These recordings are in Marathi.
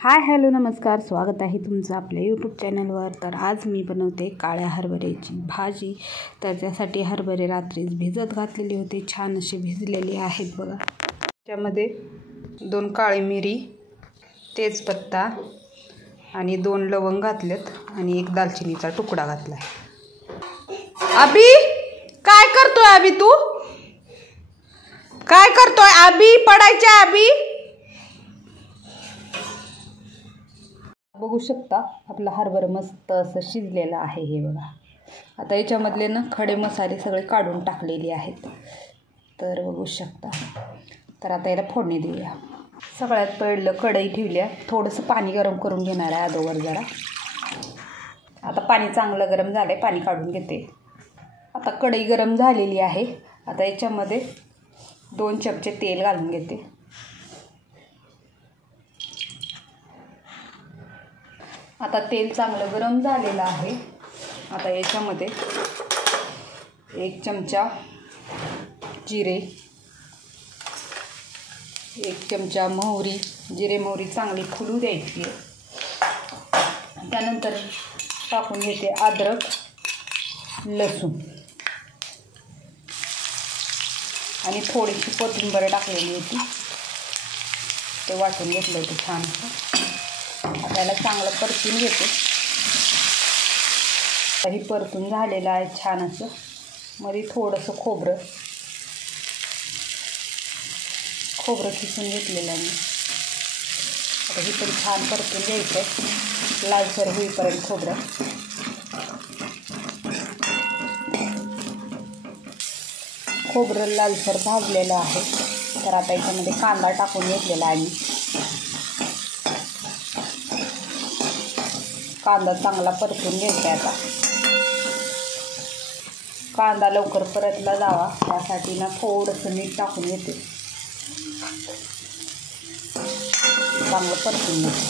हाय हॅलो नमस्कार, स्वागत आहे तुमचं आपल्या यूट्यूब चॅनलवर। तर आज मी बनवते काळ्या हरभऱ्याची भाजी। तर त्यासाठी हरभरे रात्रीच भिजत घातलेले होते, छान असे भिजलेले आहेत बघा। त्यामध्ये 2 काळी मिरी, तेजपत्ता आणि 2 लवंग घातलेत आणि 1 दालचिनीचा तुकडा घातलाय। अबी काय करतोय? अबी तू काय करतोय? अबी पडायच्या अबी। बघू शकता आपला हरभरा मस्त असं शिजलेला आहे हे बघा। आता याच्यामधले ना खडे मसाले सगळे काढून टाकलेले आहेत, तर बघू शकता। तर आता याला फोडणी देऊया। सगळ्यात पहिलं कढई ठेवल्या, थोडंसं पाणी गरम करून घेणार आहे अगोदर जरा। आता पाणी चांगलं गरम झालंय, पाणी काढून घेते। आता कढई गरम झालेली आहे। आता याच्यामध्ये 2 चमचे तेल घालून घेते। आता तेल चांगलं गरम झालेलं आहे। आता याच्यामध्ये 1 चमचा जिरे, 1 चमचा मोहरी, जिरे मोहरी चांगली फुलू द्यायची आहे। त्यानंतर टाकून घेते अद्रक, लसूण आणि थोडीशी कोथिंबीर टाकलेली होती, ते वाटून घेतलं होतं छान असं। आता याला चांगलं परतून घेते। ही परतून झालेलं आहे छान असं। मध्ये थोडंसं खोबरं खिसून घेतलेलं आहे। आता ही पण छान परतून घ्यायचं आहे, लालसर होईपर्यंत खोबरं। खोबरं लालसर भाजलेलं आहे। तर आता याच्यामध्ये कांदा टाकून घेतलेला आहे। कांदा चांगला परतून घ्यायचा आता। कांदा लवकर परतला जावा त्यासाठी ना थोडंसं मीठ टाकून घेते, चांगलं परतून घेते।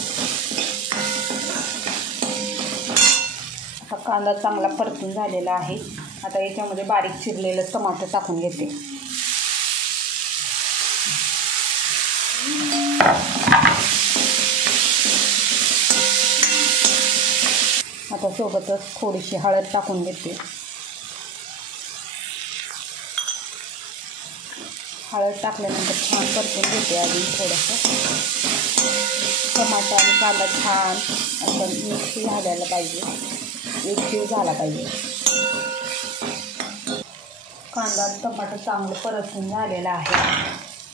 आता कांदा चांगला परतून झालेला आहे। आता याच्यामध्ये बारीक चिरलेलं टमाटर टाकून घेते। आता सोबतच थोडीशी हळद टाकून घेते। हळद टाकल्यानंतर छान परतून घेते अजून थोडंसं। टमाटर आणि कांदा छान असं मिक्स झालेला पाहिजे, एकजीव झाला पाहिजे। कांदा टमाटर चांगलं परतून झालेलं आहे।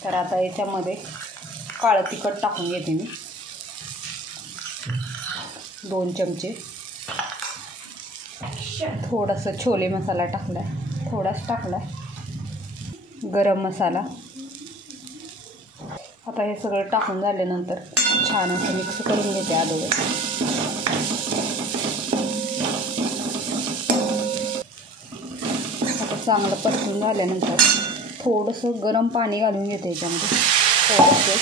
तर आता याच्यामध्ये काळं तिखट टाकून घेते मी 2 चमचे। थोडासा छोले मसाला टाकला, थोडाच टाकला, गरम मसाला। आता हे सगळं टाकून झाल्यानंतर छान असं मिक्स करून घेते अगोदर। आता चांगलं परतून झाल्यानंतर थोडंसं गरम पाणी घालून घेते याच्यामध्ये। थोडंसं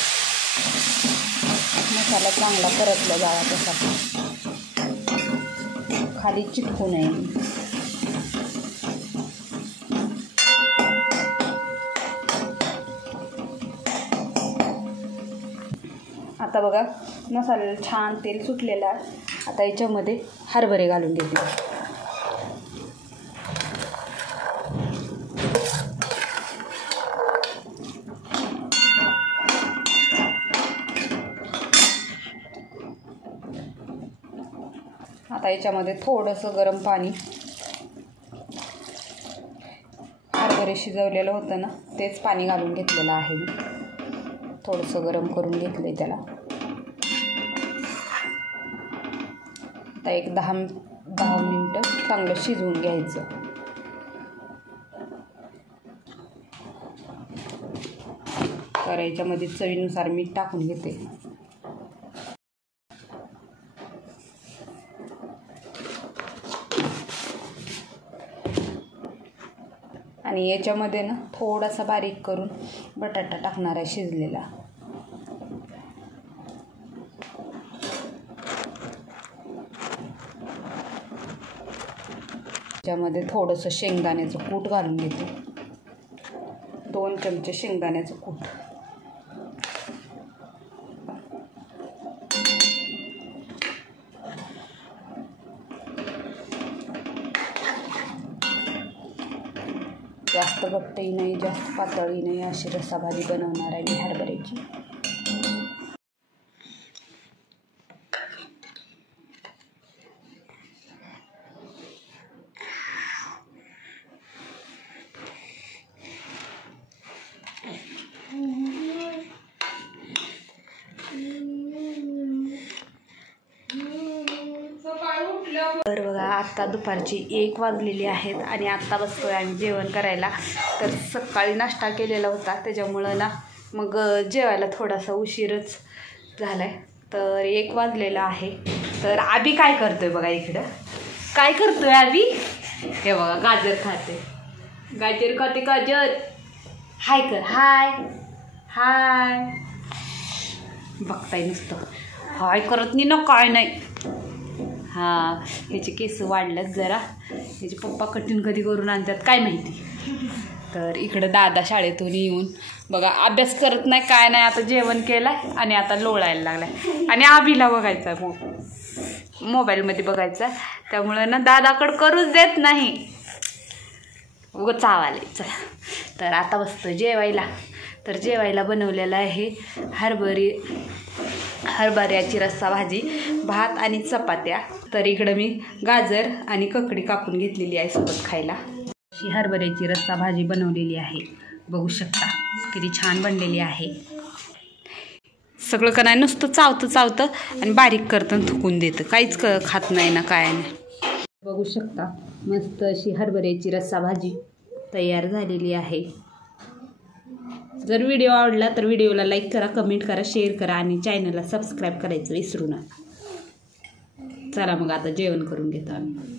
मसाला चांगला परतला जावा तसा, खाली चिटकू नये। आता बघा मसाल्याला छान तेल सुटलेलं आहे। आता याच्यामध्ये हरभरे घालून घेते। आता याच्यामध्ये थोडंसं गरम पाणी, हरभरे शिजवलेलं होतं ना तेच पाणी घालून घेतलेलं आहे मी। थोडंसं गरम करून घेतलं आहे त्याला। आता एक 10 मिनटं चांगलं शिजवून घ्यायचं। तर याच्यामध्ये चवीनुसार मीठ टाकून घेते। आणि याच्यामध्ये ना थोडासा बारीक करून बटाटा टाकणार आहे शिजलेला। त्याच्यामध्ये थोडंसं शेंगदाण्याचं कूट घालून घेते, 2 चमचे शेंगदाण्याचं कूट। जास्त घट्टही नाही जास्त पातळही नाही अशी रस्साभाजी बनवणार आहे मी हरभऱ्याची. तर बघा आत्ता दुपारची 1 वाजलेली आहेत आणि आत्ता बसतोय आम्ही जेवण करायला. तर सकाळी नाश्ता केलेला होता त्याच्यामुळं ना मग जेवायला थोडासा उशीरच झाला आहे. तर 1 वाजलेला आहे. तर आबी काय करतोय बघा इकडं, काय करतोय आबी, हे बघा गाजर खाते, गाजर खाते गाजर. हाय कर, हाय हाय. बघताय नुसतं हाय करत नाही ना, काय नाही. हां ह्याचे केस वाढल्यात जरा, ह्याचे पप्पा कठीण कधी करून आणतात काय माहिती. तर इकडं दादा शाळेतून येऊन बघा अभ्यास करत नाही काय नाही, आता जेवण केलं आहे आणि आता लोळायला लागला आहे. आणि आबीला बघायचा मोबाईलमध्ये बघायचा, त्यामुळं ना दादाकडं करूच देत नाही, उगं चावाले. चला तर आता बसतो जेवायला. तर जेवायला बनवलेलं आहे हरभऱ्याची रस्सा भाजी, भात आणि चपात्या. तर इकडं मी गाजर आणि ककडी कापून घेतलेली आहे सोबत खायला. ही हरभऱ्याची रस्सा भाजी बनवलेली आहे, बघू शकता किती छान बनलेली आहे. सगळं का नाही नुसतं चावतं आणि बारीक करतं थुकून देतं, काहीच खात नाही ना काय नाही. बघू शकता मस्त अशी हरभऱ्याची रस्सा भाजी तयार झालेली आहे. जर व्हिडिओ आवडला तर व्हिडिओला लाईक करा, कमेंट करा, शेअर करा आणि चॅनलला सबस्क्राईब करायचं विसरू नका. चला मग आता जेवण करून घेतो आम्ही.